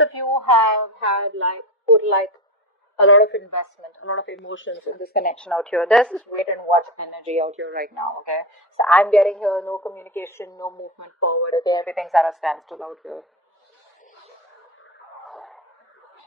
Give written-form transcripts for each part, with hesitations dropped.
both of you have had put a lot of investment, a lot of emotions in this connection out here. There's this wait and watch energy out here right now, okay? So I'm getting here no communication, no movement forward, okay? Everything's at a standstill out here.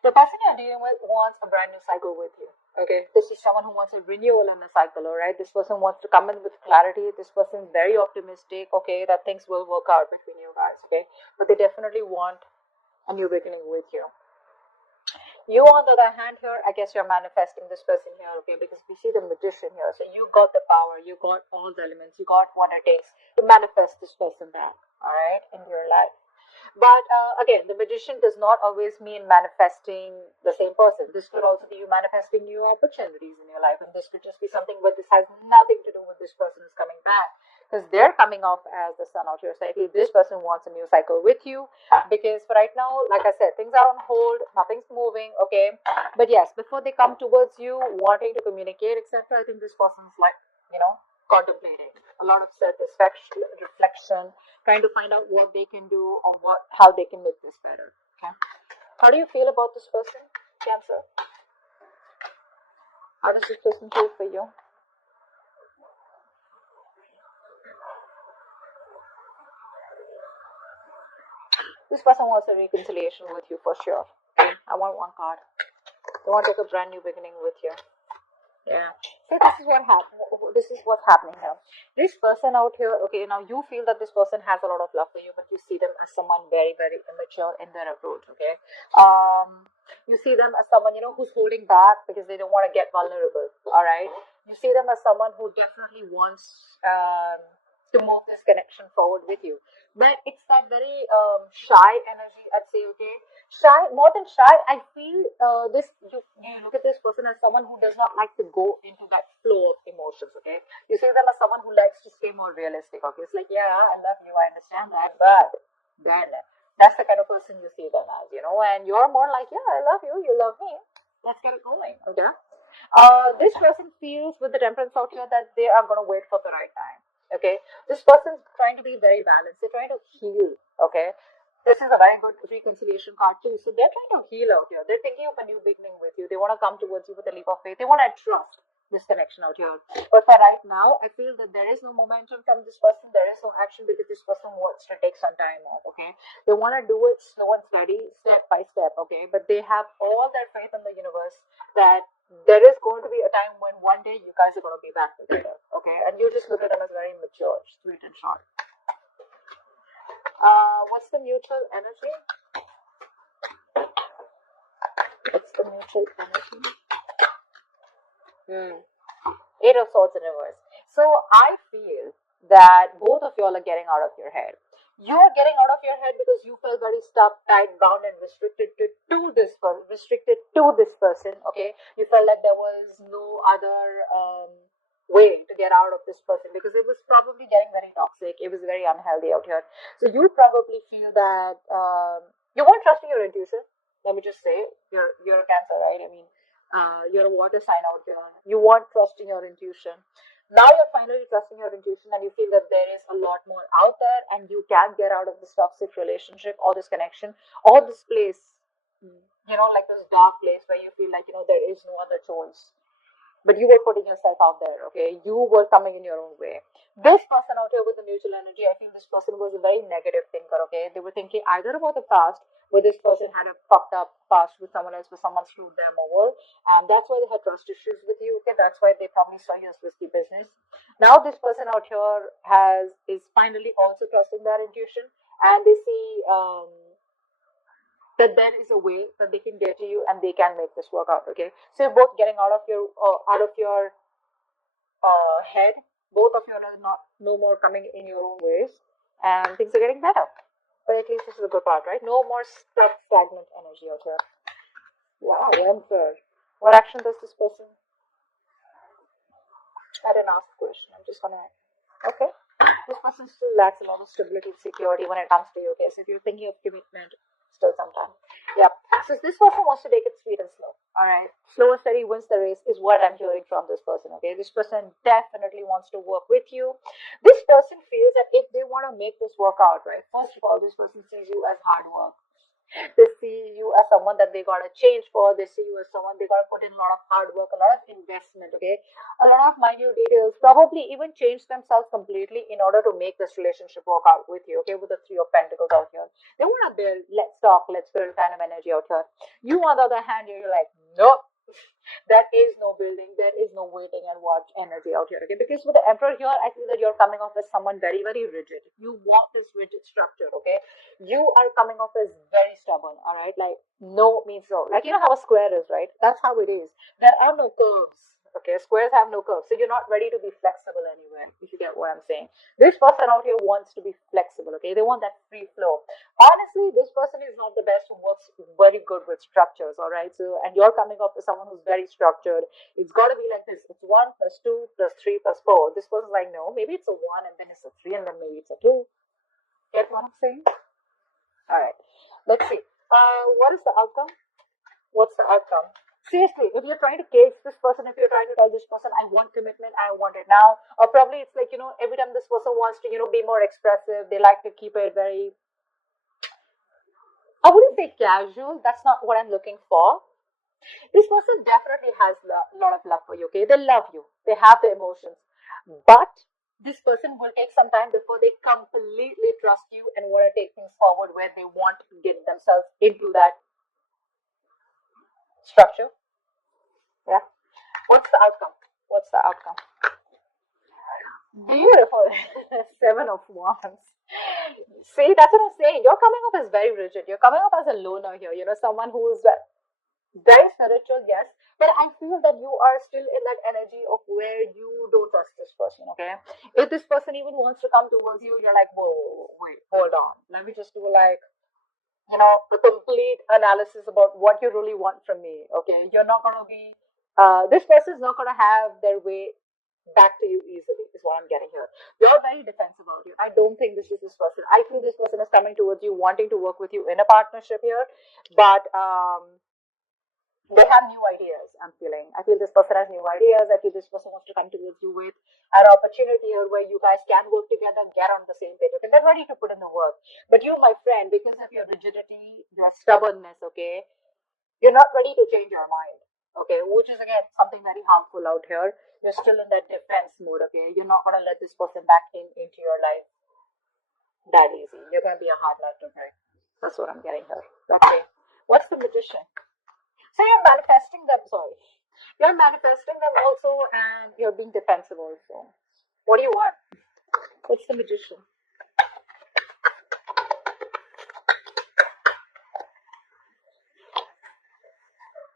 The person you're dealing with wants a brand new cycle with you. Okay, this is someone who wants a renewal in the cycle, all right? This person wants to come in with clarity. This person is very optimistic, okay, that things will work out between you guys, okay? But they definitely want a new beginning with you. You, on the other hand, here, I guess you're manifesting this person here, okay? Because we see the magician here. So you got the power, you got all the elements, you got what it takes to manifest this person back, all right, in your life. But again, the magician does not always mean manifesting the same person. This could also be you manifesting new opportunities in your life. And this could just be something where this has nothing to do with this person is coming back. Because they're coming off as the sun out here. So I feel this person wants a new cycle with you. Because for right now, like I said, things are on hold. Nothing's moving, okay? But yes, before they come towards you, wanting to communicate, etc., I think this person's contemplating a lot of self-reflection, trying to find out what they can do or how they can make this better. Okay, how do you feel about this person, Cancer? How does this person feel for you? This person wants a reconciliation with you for sure. Okay? I want one card. They want to take a brand new beginning with you. Yeah. So this is what happened. This is what's happening here. This person out here, okay, now you feel that this person has a lot of love for you, but you see them as someone very, very immature in their approach, okay? You see them as someone, who's holding back because they don't want to get vulnerable, all right? You see them as someone who definitely wants to move this connection forward with you. But it's that very shy energy, I'd say, okay? Shy, more than shy, I feel you look at this person as someone who does not like to go into that flow of emotions, okay? You see them as someone who likes to stay more realistic, okay? It's like, yeah, I love you, I understand that, but then that's the kind of person you see them as, and you're more like, yeah, I love you, you love me, let's get it going, okay? This person feels with the temperance out here that they are going to wait for the right time, okay? This person's trying to be very balanced, they're trying to heal, okay? This is a very good reconciliation card too. So they're trying to heal out here. They're thinking of a new beginning with you. They want to come towards you with a leap of faith. They want to trust this connection out here. But for right now, I feel that there is no momentum from this person. There is no action because this person wants to take some time off, okay? They want to do it slow and steady, step by step, okay? But they have all their faith in the universe that there is going to be a time when one day you guys are going to be back together, okay? And you just look at them as very mature, sweet and short. What's the mutual energy? What's the mutual energy? Eight of Swords in reverse. So I feel that both of y'all are getting out of your head. You're getting out of your head because you felt very stuck, tied, bound, and restricted to this person. Okay, you felt like there was no other way to get out of this person because it was probably getting very toxic. It was very unhealthy out here. So you'll probably feel that you weren't trusting your intuition. Let me just say, you're a Cancer, right? I mean, you're a water sign out here. You weren't trusting your intuition. Now you're finally trusting your intuition and you feel that there is a lot more out there and you can get out of this toxic relationship or this connection or this place, like this dark place where you feel like, there is no other choice. But you were putting yourself out there, okay? You were coming in your own way. This person out here with the mutual energy, I think this person was a very negative thinker, okay? They were thinking either about the past, where this person had a fucked up past with someone else, where someone screwed them over, and that's why they had trust issues with you, okay? That's why they probably saw you as risky business. Now this person out here is finally also trusting their intuition, and they see that there is a way that they can get to you and they can make this work out, okay? So you're both getting out of your head. Both of you are no more coming in your own ways and things are getting better. But at least this is a good part, right? No more stuck, stagnant energy out here. Wow, Emperor. What action does this person? I didn't ask the question. I'm just gonna... Okay. This person still lacks a lot of stability and security when it comes to you, okay? So if you're thinking of commitment, still sometime. Yep. So this person wants to take it sweet and slow. Alright. Slow and steady wins the race is what I'm hearing from this person. Okay. This person definitely wants to work with you. This person feels that if they want to make this work out, right? First of all, this person sees you as hard work. They see you as someone that they gotta change for. They see you as someone they gotta put in a lot of hard work, a lot of investment, okay? A lot of minute details, probably even change themselves completely in order to make this relationship work out with you, okay? With the Three of Pentacles out here. They wanna build, let's talk, let's build kind of energy out here. You, on the other hand, you're like, nope. There is no building, there is no waiting and watch energy out here, okay? Because with the Emperor here, I feel that you're coming off as someone very, very rigid. You want this rigid structure, okay? You are coming off as very stubborn, all right? Like, no means no. Like, you know how a square is, right? That's how it is. There are no curves, okay? Squares have no curves. So you're not ready to be flexible anywhere, if you get what I'm saying. This person out here wants to be flexible, okay? They want that free flow. Honestly, this person is not the best who works very good with structures, all right? So, and you're coming up with someone who's very structured. It's got to be like this. It's 1 plus 2 plus 3 plus 4. This person's like, no, maybe it's a 1 and then it's a 3 and then maybe it's a 2. Get what I'm saying? All right. Let's see. What is the outcome? What's the outcome? Seriously, if you're trying to cage this person, if you're trying to tell this person, I want commitment, I want it now, or probably it's like, every time this person wants to, be more expressive, they like to keep it very, I wouldn't say casual, that's not what I'm looking for. This person definitely has a lot of love for you, okay? They love you, they have the emotions, but this person will take some time before they completely trust you and want to take things forward where they want to get themselves into that structure. Yeah. What's the outcome? What's the outcome? Beautiful. 7 of Wands. See, that's what I'm saying. You're coming up as very rigid. You're coming up as a loner here. Someone who is very spiritual, yes. But I feel that you are still in that energy of where you don't trust this person, okay? If this person even wants to come towards you, you're like, whoa, wait, hold on. Let me just do like, a complete analysis about what you really want from me, okay? You're not going to be, this person is not going to have their way back to you easily, is what I'm getting here. You're very defensive about you. I don't think this is this person. I feel this person is coming towards you, wanting to work with you in a partnership here, but they have new ideas, I'm feeling. I feel this person has new ideas. I feel this person wants to come towards you with an opportunity here where you guys can work together, get on the same page. Okay, they're ready to put in the work. But you, my friend, because of your rigidity, your stubbornness, okay, you're not ready to change your mind. Okay, which is again something very harmful out here. You're still in that defense mode, okay? You're not gonna let this person back into your life that easy. You're gonna be a hard nut to break. That's what I'm getting here. Okay. What's the Magician? So you're manifesting them, sorry. You're manifesting them also and you're being defensive also. What do you want? What's the Magician?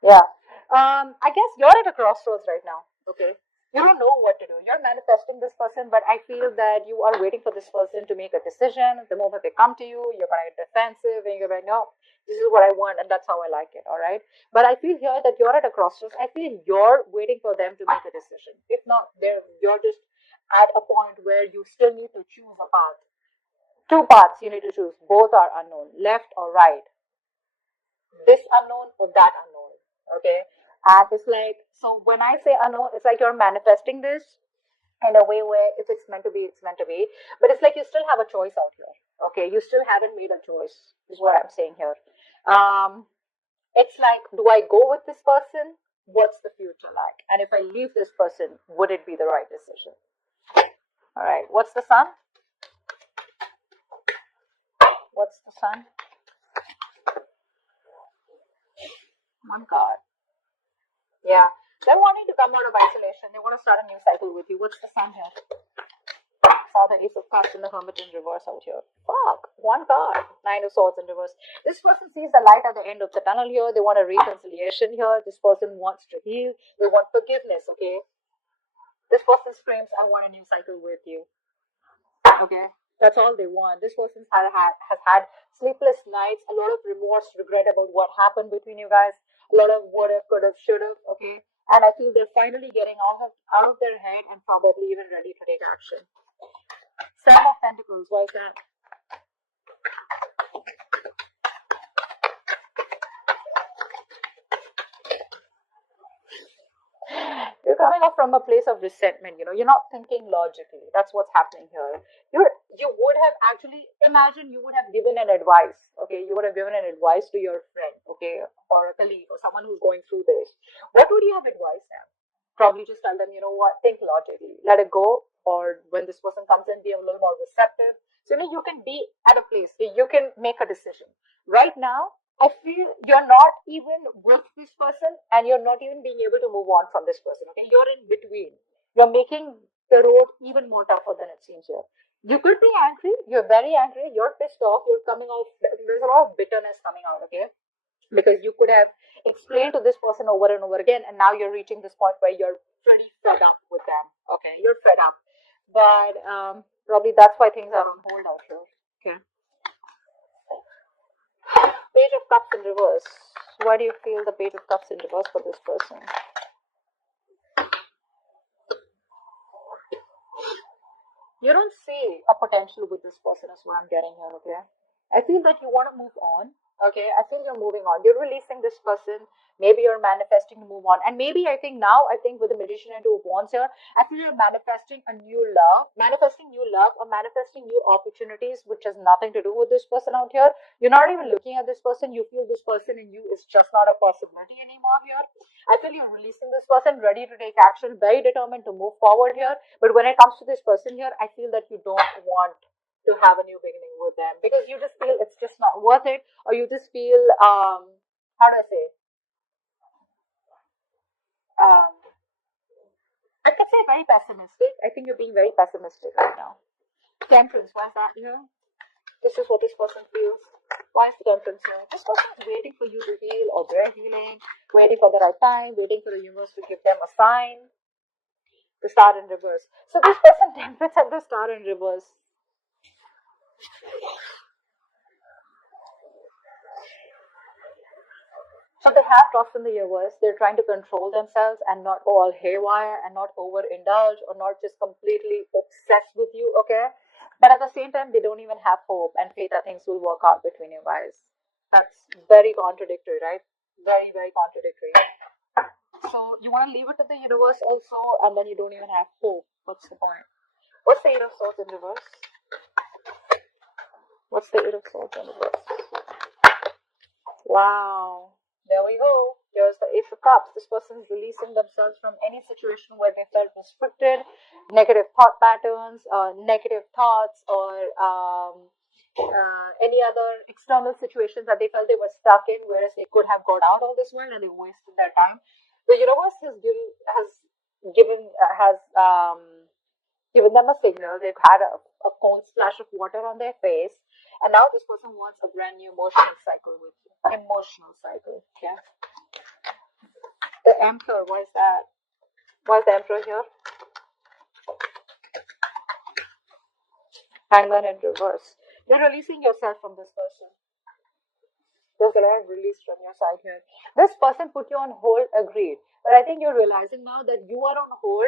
Yeah. I guess you're at a crossroads right now. Okay. You don't know what to do. You're manifesting this person, but I feel that you are waiting for this person to make a decision. The moment they come to you, you're gonna get defensive and you're like, no, this is what I want and that's how I like it. All right. But I feel here that you're at a crossroads. I feel you're waiting for them to make a decision. If not, you're just at a point where you still need to choose a path. 2 paths you need to choose. Both are unknown, left or right. This unknown or that unknown. Okay. And it's like, so when I say unknown, it's like you're manifesting this in a way where if it's meant to be, it's meant to be. But it's like you still have a choice out here. Okay. You still haven't made a choice, is what I'm saying here. It's like, do I go with this person? What's the future like? And if I leave this person, would it be the right decision? All right. What's the Sun? What's the Sun? One card. Yeah. They're wanting to come out of isolation. They want to start a new cycle with you. What's the Sun here? Saw the Ace of Cups and the Hermit in reverse out here. Fuck. One card. 9 of Swords in reverse. This person sees the light at the end of the tunnel here. They want a reconciliation here. This person wants to heal. They want forgiveness, okay? This person screams, I want a new cycle with you. Okay? That's all they want. This person has had sleepless nights, a lot of remorse, regret about what happened between you guys, a lot of would have, could have, should have, okay? And I feel they're finally getting out of their head and probably even ready to take action. 7 of Pentacles, why is that? You're coming off from a place of resentment, you're not thinking logically. That's what's happening here. you would have actually, imagine you would have given an advice, okay? You would have given an advice to your friend, okay, or a colleague or someone who's going through this. What would you have advised them? Probably just tell them, you know what, think logically, let it go. Or when this person comes in, be a little more receptive. So, you know, you can be at a place where you can make a decision. Right now, I feel you're not even with this person and you're not even being able to move on from this person, okay? You're in between. You're making the road even more tougher than it seems here. You could be angry, you're very angry, you're pissed off, you're coming out, there's a lot of bitterness coming out, okay? Because you could have explained to this person over and over again, and now you're reaching this point where you're pretty fed up with them, okay? You're fed up. But probably that's why things are on hold out here, okay? Page of Cups in reverse. Why do you feel the Page of Cups in reverse for this person? You don't see a potential with this person, is what I'm getting here, okay? I feel that you want to move on, okay? I feel you're moving on. You're releasing this person. Maybe you're manifesting to move on. And maybe I think now, I think with the Magician and Two of Wands here, I feel you're manifesting a new love, or manifesting new opportunities, which has nothing to do with this person out here. You're not even looking at this person. You feel this person in you is just not a possibility anymore here. I feel you're releasing this person, ready to take action, very determined to move forward here. But when it comes to this person here, I feel that you don't want to have a new beginning with them because you just feel it's just not worth it, or you just feel how do I say? Um, I could say very pessimistic. I think you're being very pessimistic right now. Temperance, why is that here? This is what this person feels. Why is the temperance here? This person is waiting for you to heal, or they're healing, waiting for the right time, waiting for the universe to give them a sign. The star in reverse. So this person temperance and the star in reverse. So they have trust in the universe. They're trying to control themselves and not go all haywire and not overindulge or not just completely obsessed with you, okay? But at the same time, they don't even have hope and faith that things will work out between you guys. That's very contradictory, right? Very, very contradictory. So you want to leave it to the universe also, and then you don't even have hope. What's the point? What's the Eight of Swords in reverse? What's the Eight of Swords in reverse? Wow. There we go. Here's the Ace of Cups. This person is releasing themselves from any situation where they felt restricted, negative thought patterns, negative thoughts, or any other external situations that they felt they were stuck in, whereas they could have got out all this while and they wasted their time. The universe given them a signal. They've had a cold splash of water on their face, and now this person wants a brand new emotional cycle with you. Emotional cycle, yeah. The Emperor, why is that? Why is the Emperor here? Hangman in reverse. You're releasing yourself from this person. There's a lot of release from your side here. This person put you on hold, agreed. But I think you're realizing now that you are on hold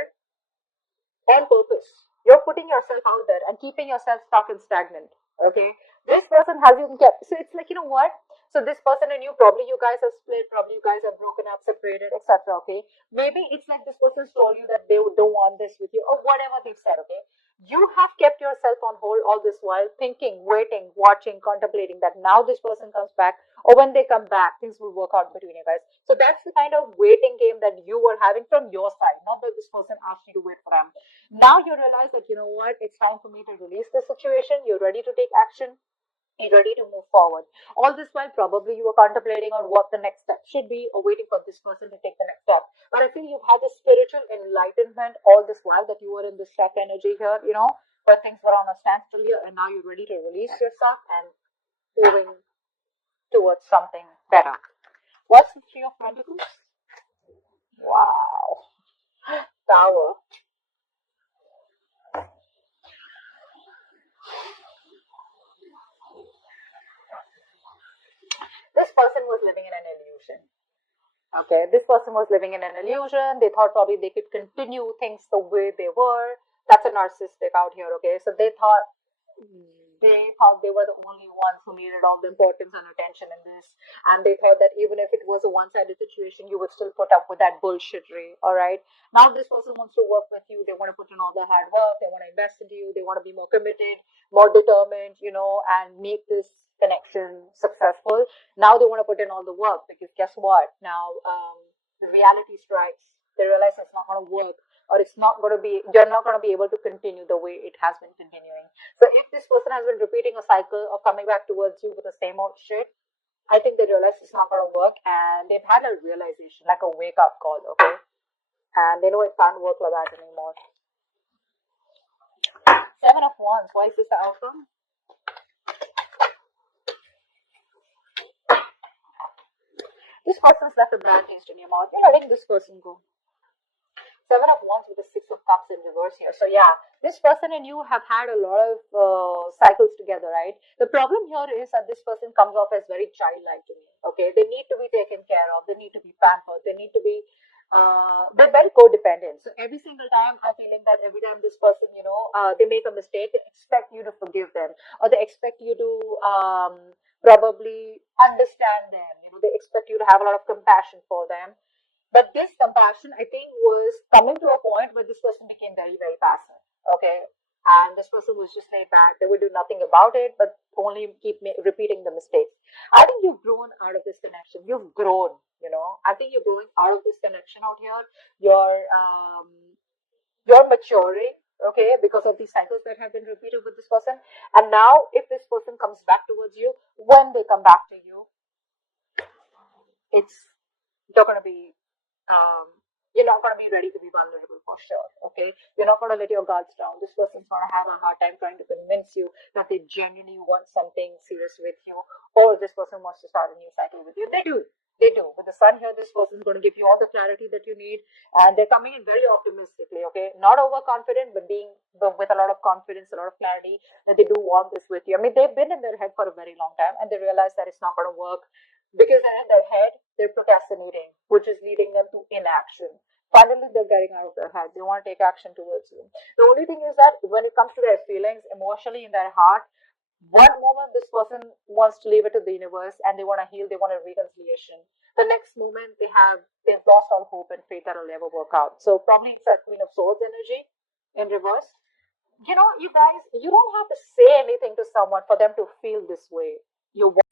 on purpose. You're putting yourself out there and keeping yourself stuck and stagnant. Okay? This person has you kept. So it's like, you know what? So this person and you, probably you guys have split, probably you guys have broken up, separated, etc. Okay? Maybe it's like this person's told you that they don't want this with you, or whatever they've said, okay? You have kept yourself on hold all this while, thinking, waiting, watching, contemplating that now this person comes back, or when they come back, things will work out between you guys. So that's the kind of waiting game that you were having from your side, not that this person asked you to wait for them. Now you realize that, you know what, it's time for me to release the situation. You're ready to take action. You're ready to move forward. All this while, probably you were contemplating on what the next step should be, or waiting for this person to take the next step. But I feel you've had this spiritual enlightenment all this while, that you were in this set energy here, you know, where things were on a standstill here, and now you're ready to release yourself and moving towards something better. What's the Three of Pentacles? Wow. Tower. This person was living in an illusion. Okay, this person was living in an illusion. They thought probably they could continue things the way they were. That's a narcissistic out here, okay? So they thought they were the only ones who needed all the importance and attention in this. And they thought that even if it was a one-sided situation, you would still put up with that bullshittery, all right? Now this person wants to work with you. They want to put in all the hard work. They want to invest into you. They want to be more committed, more determined, and make this connection successful. Now they want to put in all the work, because guess what? Now the reality strikes. They realize it's not going to work, or it's not going to be, you're not going to be able to continue the way it has been continuing. So if this person has been repeating a cycle of coming back towards you with the same old shit, I think they realize it's not going to work, and they've had a realization, like a wake up call, okay? And they know it can't work like that anymore. Seven of Wands. Why is this the outcome? This person's left a bad taste in your mouth. You're letting this person go. Seven of Wands with the Six of Cups in reverse here. So yeah, this person and you have had a lot of cycles together, right? The problem here is that this person comes off as very childlike to me. Okay, they need to be taken care of. They need to be pampered. They need to be. They're very codependent. So every single time I'm feeling that every time this person, they make a mistake, they expect you to forgive them, or they expect you to probably understand them. They expect you to have a lot of compassion for them. But this compassion, I think, was coming to a point where this person became very, very passive. Okay. And this person was just laid back. They would do nothing about it, but only keep repeating the mistakes. I think you've grown out of this connection. You've grown, I think you're growing out of this connection out here. You're maturing, okay, because of these cycles that have been repeated with this person. And now, if this person comes back towards you, when they come back to you, they're going to be you're not going to be ready to be vulnerable for sure, okay? You're not going to let your guards down. This person's going to have a hard time trying to convince you that they genuinely want something serious with you, or this person wants to start a new cycle with you. They do. With the sun here, this person's going to give you all the clarity that you need, and they're coming in very optimistically, okay? Not overconfident, but with a lot of confidence, a lot of clarity, that they do want this with you. I mean, they've been in their head for a very long time, and they realize that it's not going to work. Because in their head, they're procrastinating, which is leading them to inaction. Finally, they're getting out of their head. They want to take action towards you. The only thing is that when it comes to their feelings, emotionally in their heart, one moment this person wants to leave it to the universe and they want to heal, they want a reconciliation. The next moment they've lost all hope and faith that it'll never work out. So probably it's that Queen of Swords energy in reverse. You guys, you don't have to say anything to someone for them to feel this way. You want